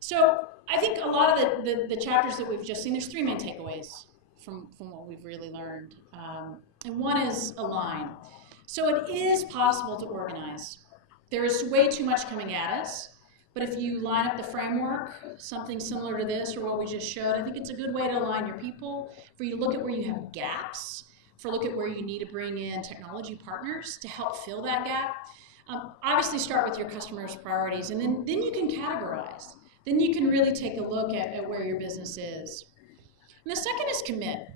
So I think a lot of the chapters that we've just seen, there's three main takeaways from what we've really learned. And one is align. So it is possible to organize. There is way too much coming at us, but if you line up the framework, something similar to this or what we just showed, I think it's a good way to align your people, for you to look at where you have gaps, for look at where you need to bring in technology partners to help fill that gap. Obviously start with your customers' priorities, and then you can categorize. Then you can really take a look at where your business is. And the second is commit.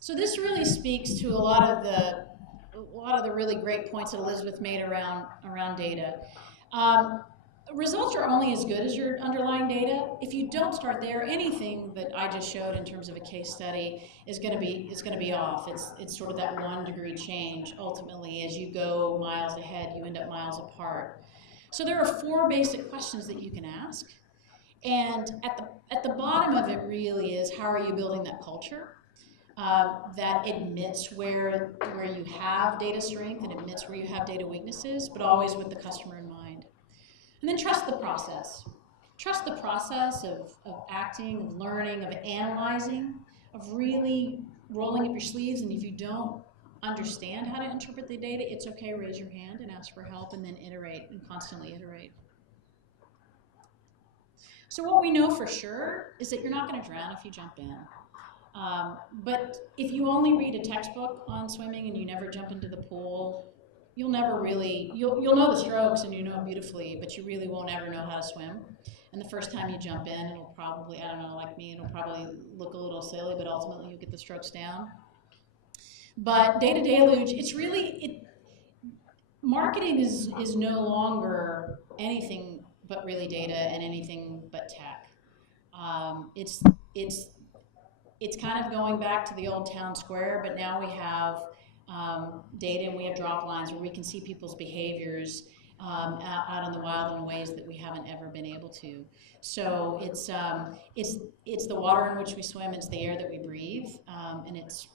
So this really speaks to a lot of the really great points that Elizabeth made around data. Results are only as good as your underlying data. If you don't start there, anything that I just showed in terms of a case study is going to be off. It's sort of that 1 degree change. Ultimately, as you go miles ahead, you end up miles apart. So there are 4 basic questions that you can ask, and at the bottom of it really is, how are you building that culture that admits where you have data strength and admits where you have data weaknesses, but always with the customer in mind. And then trust the process. Trust the process of acting, of learning, of analyzing, of really rolling up your sleeves. And if you don't understand how to interpret the data, it's okay, raise your hand and ask for help, and then iterate and constantly iterate. So what we know for sure is that you're not going to drown if you jump in. But if you only read a textbook on swimming and you never jump into the pool, you'll never really, you'll know the strokes and you know it beautifully, but you really won't ever know how to swim. And the first time you jump in, it'll probably, I don't know, like me, it'll probably look a little silly, but ultimately you get the strokes down. But data deluge, it's really, marketing is no longer anything but really data and anything but tech. It's kind of going back to the old town square, but now we have data and we have drop lines where we can see people's behaviors out in the wild in ways that we haven't ever been able to. So it's the water in which we swim, it's the air that we breathe, and it's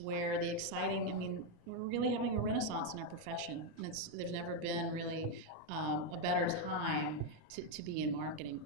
where the exciting, I mean, we're really having a renaissance in our profession, and there's never been really a better time to be in marketing.